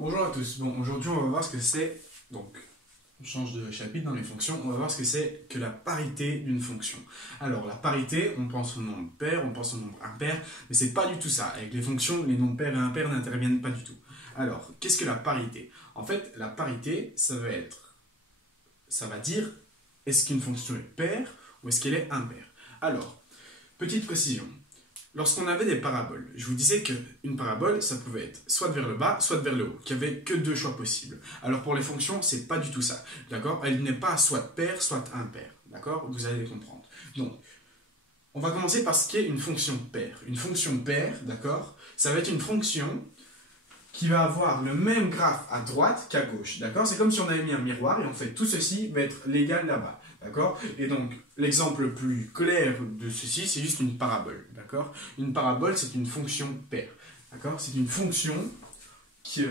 Bonjour à tous. Bon, aujourd'hui, on va voir ce que c'est. Donc, on change de chapitre dans les fonctions. On va voir ce que c'est que la parité d'une fonction. Alors, la parité, on pense au nombre pair, on pense au nombre impair, mais c'est pas du tout ça. Avec les fonctions, les nombres pairs et impairs n'interviennent pas du tout. Alors, qu'est-ce que la parité? En fait, la parité, ça va dire est-ce qu'une fonction est paire ou est-ce qu'elle est impaire. Alors, petite précision. Lorsqu'on avait des paraboles, je vous disais qu'une parabole, ça pouvait être soit vers le bas, soit vers le haut, qu'il n'y avait que deux choix possibles. Alors pour les fonctions, c'est pas du tout ça, d'accord? Elle n'est pas soit paire, soit impaire, d'accord? Vous allez comprendre. Donc, on va commencer par ce qu'est une fonction paire. Une fonction paire, d'accord? Ça va être une fonction qui va avoir le même graphe à droite qu'à gauche, d'accord? C'est comme si on avait mis un miroir et en fait tout ceci va être l'égal là-bas, d'accord? Et donc l'exemple le plus clair de ceci, c'est juste une parabole, d'accord? Une parabole, c'est une fonction paire, d'accord? C'est une fonction qui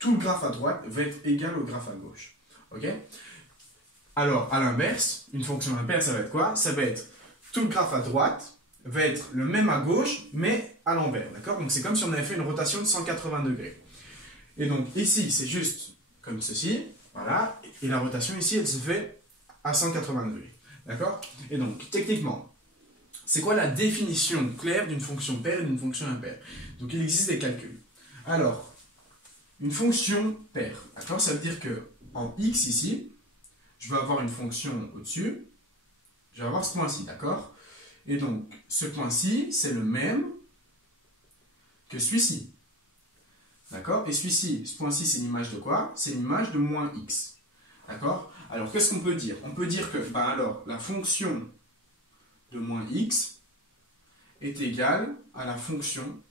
tout le graphe à droite va être égal au graphe à gauche, ok? Alors à l'inverse, une fonction impaire, ça va être quoi? Ça va être tout le graphe à droite va être le même à gauche, mais à l'envers, d'accord? Donc c'est comme si on avait fait une rotation de 180 degrés. Et donc ici, c'est juste comme ceci, voilà, et la rotation ici, elle se fait à 180 degrés, d'accord? Et donc, techniquement, c'est quoi la définition claire d'une fonction paire et d'une fonction impaire? Donc il existe des calculs. Alors, une fonction paire, d'accord? Ça veut dire que en x ici, je vais avoir une fonction au-dessus, je vais avoir ce point-ci, d'accord? Et donc, ce point-ci, c'est le même que celui-ci. D'accord? Et celui-ci, ce point-ci, c'est l'image de quoi? C'est l'image de moins x. D'accord? Alors, qu'est-ce qu'on peut dire? On peut dire que, alors, la fonction de moins x est égale à la fonction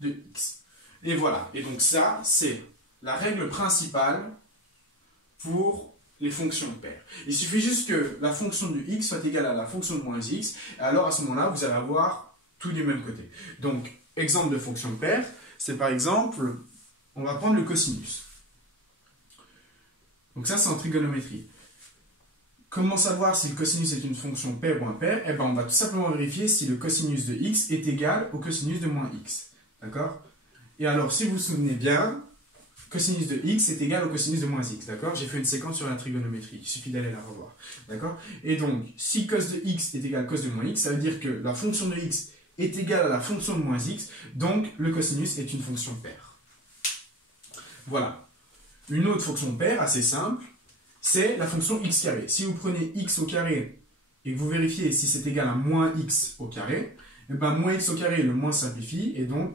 de x. Et voilà. Et donc, ça, c'est la règle principale pour les fonctions paires. Il suffit juste que la fonction de x soit égale à la fonction de moins x, et alors à ce moment-là, vous allez avoir tout du même côté. Donc, exemple de fonction paire, c'est par exemple, on va prendre le cosinus. Donc ça, c'est en trigonométrie. Comment savoir si le cosinus est une fonction paire ou impaire? Eh bien, on va tout simplement vérifier si le cosinus de x est égal au cosinus de moins x. D'accord? Et alors, si vous vous souvenez bien, cosinus de x est égal au cosinus de moins x, d'accord? J'ai fait une séquence sur la trigonométrie, il suffit d'aller la revoir, d'accord? Et donc, si cos de x est égal à cos de moins x, ça veut dire que la fonction de x est égale à la fonction de moins x, donc le cosinus est une fonction paire. Voilà. Une autre fonction paire, assez simple, c'est la fonction x carré. Si vous prenez x au carré et que vous vérifiez si c'est égal à moins x au carré, et ben moins x au carré, le moins simplifie, et donc,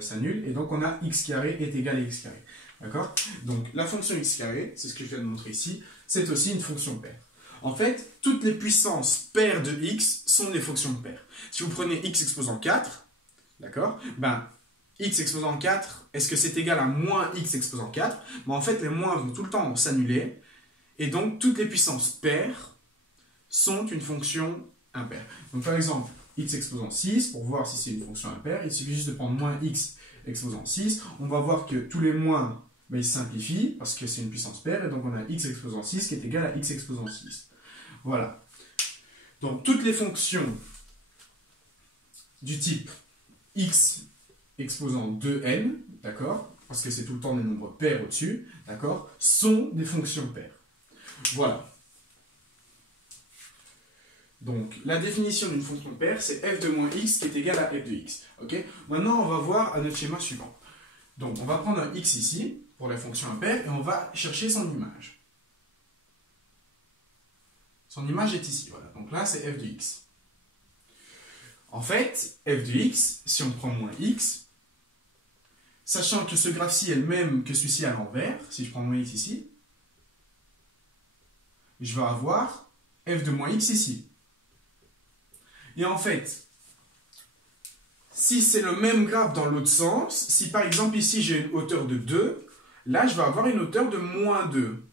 s'annule, et donc on a x carré est égal à x carré. D'accord? Donc la fonction x carré, c'est ce que je viens de montrer ici, c'est aussi une fonction paire. En fait, toutes les puissances paires de x sont des fonctions paires. Si vous prenez x exposant 4, d'accord? Ben, x exposant 4, est-ce que c'est égal à moins x exposant 4? Ben, en fait, les moins vont tout le temps s'annuler, et donc toutes les puissances paires sont une fonction impaire. Donc par exemple, x exposant 6, pour voir si c'est une fonction impaire, il suffit juste de prendre moins x exposant 6. On va voir que tous les moins, ben, ils simplifient, parce que c'est une puissance paire, et donc on a x exposant 6 qui est égal à x exposant 6. Voilà. Donc toutes les fonctions du type x exposant 2n, d'accord, parce que c'est tout le temps des nombres pairs au-dessus, d'accord, sont des fonctions paires. Voilà. Donc, la définition d'une fonction paire, c'est f de moins x qui est égal à f de x. Okay? Maintenant, on va voir à notre schéma suivant. Donc, on va prendre un x ici, pour la fonction impaire, et on va chercher son image. Son image est ici, voilà. Donc là, c'est f de x. En fait, f de x, si on prend moins x, sachant que ce graphe-ci est le même que celui-ci à l'envers, si je prends moins x ici, je vais avoir f de moins x ici. Et en fait, si c'est le même graphe dans l'autre sens, si par exemple ici j'ai une hauteur de 2, là je vais avoir une hauteur de moins 2.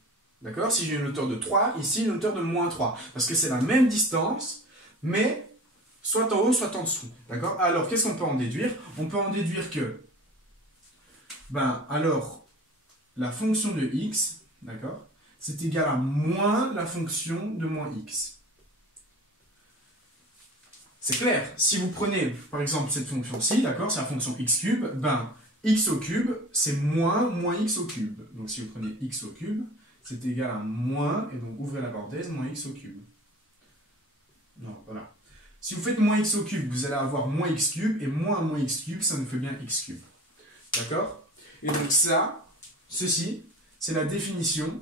D'accord? Si j'ai une hauteur de 3, ici une hauteur de moins 3. Parce que c'est la même distance, mais soit en haut, soit en dessous. D'accord? Alors, qu'est-ce qu'on peut en déduire? On peut en déduire que, alors, la fonction de x, d'accord, c'est égal à moins la fonction de moins x. C'est clair, si vous prenez par exemple cette fonction-ci, d'accord, c'est la fonction x cube, x au cube, c'est moins x au cube. Donc si vous prenez x au cube, c'est égal à moins, et donc ouvrez la parenthèse, moins x au cube. Non, voilà. Si vous faites moins x au cube, vous allez avoir moins x cube, et moins x cube, ça nous fait bien x cube. D'accord? Et donc ça, ceci, c'est la définition,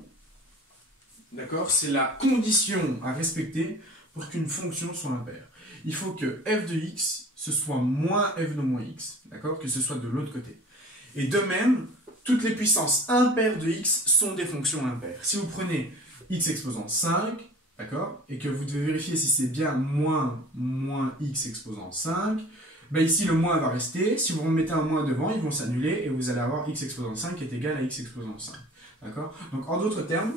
d'accord? C'est la condition à respecter pour qu'une fonction soit impaire. Il faut que f de x, ce soit moins f de moins x, d'accord? Que ce soit de l'autre côté. Et de même, toutes les puissances impaires de x sont des fonctions impaires. Si vous prenez x exposant 5, d'accord, et que vous devez vérifier si c'est bien moins x exposant 5, ben ici le moins va rester. Si vous remettez un moins devant, ils vont s'annuler et vous allez avoir x exposant 5 qui est égal à x exposant 5. D'accord? Donc en d'autres termes,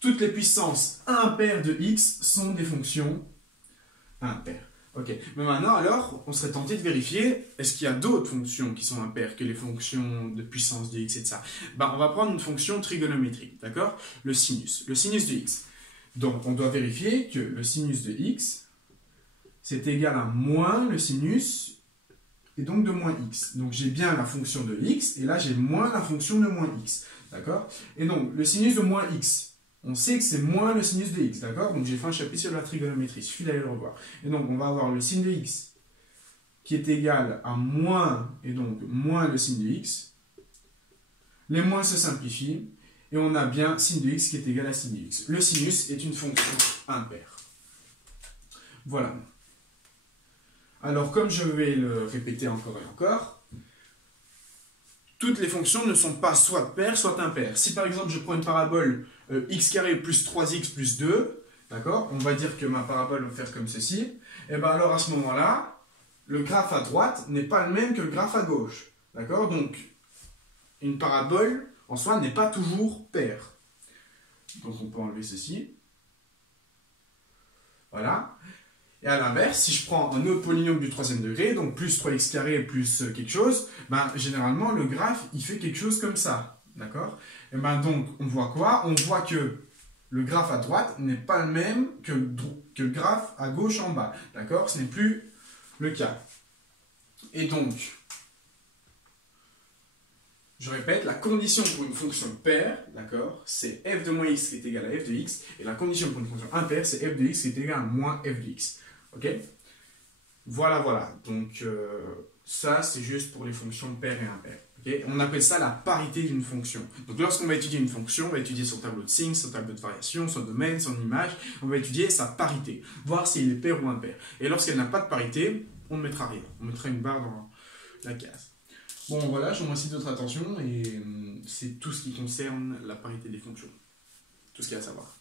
toutes les puissances impaires de x sont des fonctions impaires. Ok, mais maintenant alors, on serait tenté de vérifier, est-ce qu'il y a d'autres fonctions qui sont impaires que les fonctions de puissance de x et de ça? Ben, on va prendre une fonction trigonométrique, d'accord? Le sinus de x. Donc on doit vérifier que le sinus de x, c'est égal à moins le sinus, et donc de moins x. Donc j'ai bien la fonction de x, et là j'ai moins la fonction de moins x, d'accord? Et donc le sinus de moins x, on sait que c'est moins le sinus de x, d'accord? Donc j'ai fait un chapitre sur la trigonométrie, il suffit d'aller le revoir. Et donc on va avoir le sin de x qui est égal à moins, et donc moins le sin de x. Les moins se simplifient, et on a bien sin de x qui est égal à sin de x. Le sinus est une fonction impaire. Voilà. Alors comme je vais le répéter encore et encore, toutes les fonctions ne sont pas soit paires, soit impaires. Si par exemple je prends une parabole x carré plus 3x plus 2, d'accord, on va dire que ma parabole va faire comme ceci, et bien alors à ce moment-là, le graphe à droite n'est pas le même que le graphe à gauche. D'accord? Donc, une parabole en soi n'est pas toujours paire. Donc on peut enlever ceci. Voilà. Et à l'inverse, si je prends un autre polynôme du troisième degré, donc plus 3x carré plus quelque chose, ben, généralement le graphe il fait quelque chose comme ça. D'accord? Et ben donc on voit quoi? On voit que le graphe à droite n'est pas le même que le graphe à gauche en bas. D'accord? Ce n'est plus le cas. Et donc, je répète, la condition pour une fonction paire, d'accord, c'est f de moins x qui est égal à f de x, et la condition pour une fonction impaire, c'est f de x qui est égal à moins f de x. Ok? Voilà, voilà. Donc, ça, c'est juste pour les fonctions paires et impaires. Okay? On appelle ça la parité d'une fonction. Donc, lorsqu'on va étudier une fonction, on va étudier son tableau de signes, son tableau de variation, son domaine, son image. On va étudier sa parité, voir s'il est paire ou impair. Et lorsqu'elle n'a pas de parité, on ne mettra rien. On mettra une barre dans la case. Bon, voilà, je vous remercie de votre attention et c'est tout ce qui concerne la parité des fonctions. Tout ce qu'il y a à savoir.